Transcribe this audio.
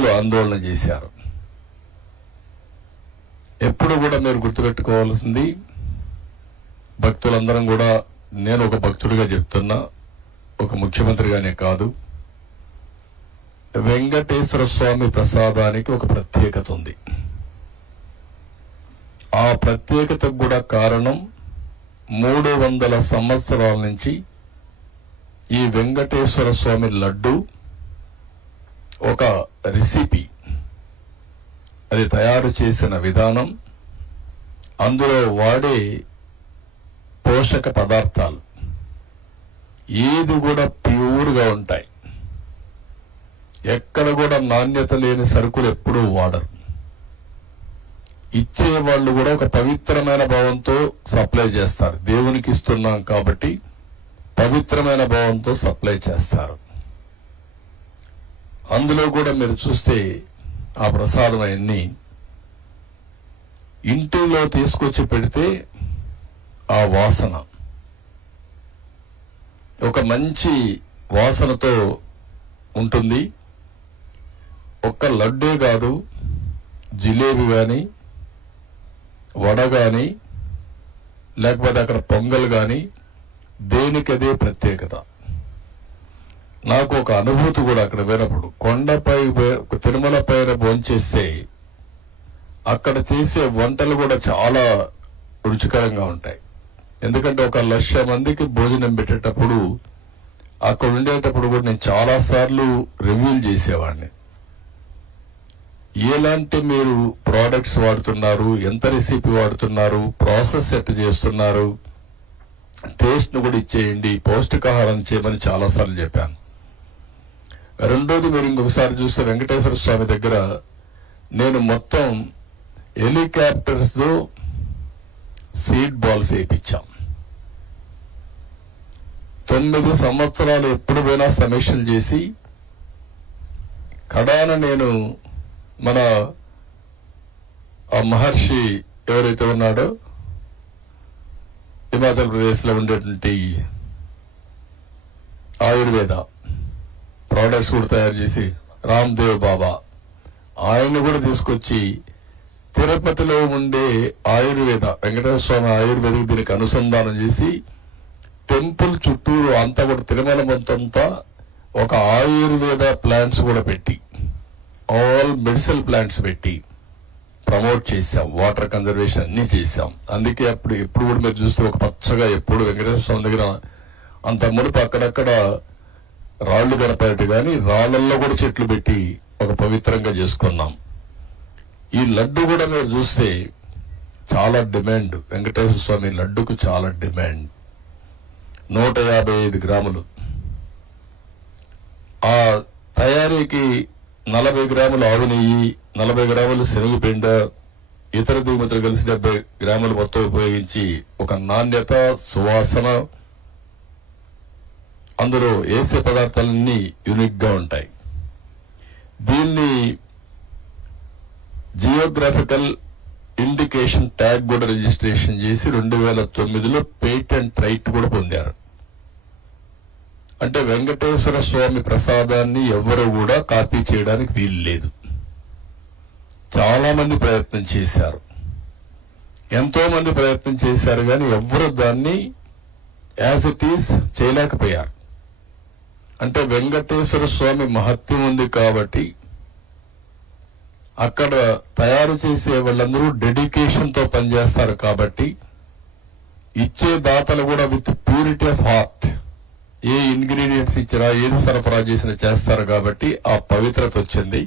భక్తులు ఆందోళన చేశారు. ఎప్పుడు కూడా మీరు గుర్తుపెట్టుకోవాల్సింది, భక్తులందరం కూడా, నేను ఒక భక్తుడిగా చెప్తున్నా, ఒక ముఖ్యమంత్రిగానే కాదు, వెంకటేశ్వర స్వామి ప్రసాదానికి ఒక ప్రత్యేకత ఉంది. ఆ ప్రత్యేకతకు కూడా కారణం 300 సంవత్సరాల నుంచి ఈ వెంకటేశ్వర స్వామి లడ్డు ఒక రెసిపీ, అది తయారు చేసిన విధానం, అందులో వాడే పోషక పదార్థాలు ఏది కూడా ప్యూర్గా ఉంటాయి. ఎక్కడ కూడా నాణ్యత లేని సరుకులు ఎప్పుడూ వాడరు. ఇచ్చేవాళ్ళు కూడా ఒక పవిత్రమైన భావంతో సప్లై చేస్తారు. దేవునికి ఇస్తున్నాం కాబట్టి పవిత్రమైన భావంతో సప్లై చేస్తారు. అందులో కూడా మీరు చూస్తే ఆ ప్రసాదం అన్ని ఇంటిలో తీసుకొచ్చి పెడితే ఆ వాసన ఒక మంచి వాసనతో ఉంటుంది. ఒక్క లడ్డే కాదు, జిలేబీ కానీ, వడ కానీ, లేకపోతే అక్కడ పొంగల్ కానీ, దేనికదే ప్రత్యేకత. నాకు ఒక అనుభూతి కూడా అక్కడ పోయినప్పుడు, కొండపై తిరుమల పైన భోంచేస్తే అక్కడ చేసే వంటలు కూడా చాలా రుచికరంగా ఉంటాయి. ఎందుకంటే 1,00,000 మందికి భోజనం పెట్టేటప్పుడు, అక్కడ ఉండేటప్పుడు కూడా నేను చాలా సార్లు రివ్యూలు చేసేవాడిని. ఎలాంటి మీరు ప్రోడక్ట్స్ వాడుతున్నారు, ఎంత రెసిపీ వాడుతున్నారు, ప్రాసెస్ ఎట్ చేస్తున్నారు, టేస్ట్ ను కూడా ఇచ్చేయండి, పౌష్టికాహారం చేయమని చాలాసార్లు చెప్పాను. రెండోది, మీరు ఇంకొకసారి చూస్తే వెంకటేశ్వర స్వామి దగ్గర నేను మొత్తం హెలికాప్టర్స్ తో సీడ్ బాల్స్ వేయించాం. 9 సంవత్సరాలు ఎప్పుడు పోయినా సమీక్షలు చేసి, కడాన నేను మన ఆ మహర్షి ఎవరైతే ఉన్నాడో హిమాచల్ ప్రదేశ్ లో ఉండేటువంటి ఆయుర్వేద ప్రోడక్ట్స్ కూడా తయారు చేసి రామ్దేవ్ బాబా, ఆయన్ని కూడా తీసుకొచ్చి తిరుపతిలో ఉండే ఆయుర్వేద వెంకటేశ్వర స్వామి ఆయుర్వేదిక్ దీనికి అనుసంధానం చేసి టెంపుల్ చుట్టూరు అంతా కూడా తిరుమల మొత్తంతా ఒక ఆయుర్వేద ప్లాంట్స్ కూడా పెట్టి, ఆల్ మెడిసినల్ ప్లాంట్స్ పెట్టి ప్రమోట్ చేశాం. వాటర్ కన్జర్వేషన్ అన్ని చేశాం. అందుకే అప్పుడు ఎప్పుడు కూడా మీరు చూస్తే ఒక పచ్చగా ఎప్పుడు వెంకటేశ్వర స్వామి దగ్గర అంత మునుపు అక్కడక్కడ రాళ్లు కనపడేట్టు కానీ రాళ్లల్లో కూడా చెట్లు పెట్టి ఒక పవిత్రంగా చేసుకున్నాం. ఈ లడ్డు కూడా మీరు చూస్తే చాలా డిమాండ్, వెంకటేశ్వర స్వామి లడ్డుకు చాలా డిమాండ్. 155 గ్రాములు. ఆ తయారీకి 40 గ్రాములు ఆవు నెయ్యి, 40 గ్రాములు శనగపిండ, ఇతర దిగుమతులు కలిసి 70 గ్రాములు మొత్తం ఉపయోగించి ఒక నాణ్యత, సువాసన, అందులో వేసే పదార్థాలన్నీ యూనిక్ గా ఉంటాయి. దీన్ని జియోగ్రాఫికల్ ఇండికేషన్ ట్యాగ్ కూడా రిజిస్ట్రేషన్ చేసి 2009లో పేటెంట్ రైట్ కూడా పొందారు. అంటే వెంకటేశ్వర స్వామి ప్రసాదాన్ని ఎవరు కూడా కాపీ చేయడానికి వీలు లేదు. చాలా మంది ప్రయత్నం చేశారు, ఎంతో మంది ప్రయత్నం చేశారు, కానీ ఎవరు దాన్ని యాజ్ ఇట్ ఈస్ చేయలేకపోయారు. అంటే వెంకటేశ్వర స్వామి మహత్యం ఉంది కాబట్టి అక్కడ తయారు చేసే వాళ్ళందరూ డెడికేషన్ తో పనిచేస్తారు కాబట్టి ఇచ్చే దాతలు కూడా with purity of heart, A ingredients ఇచ్చినా ఏది సరఫరా చేసినా చేస్తారు కాబట్టి ఆ పవిత్రత వచ్చింది.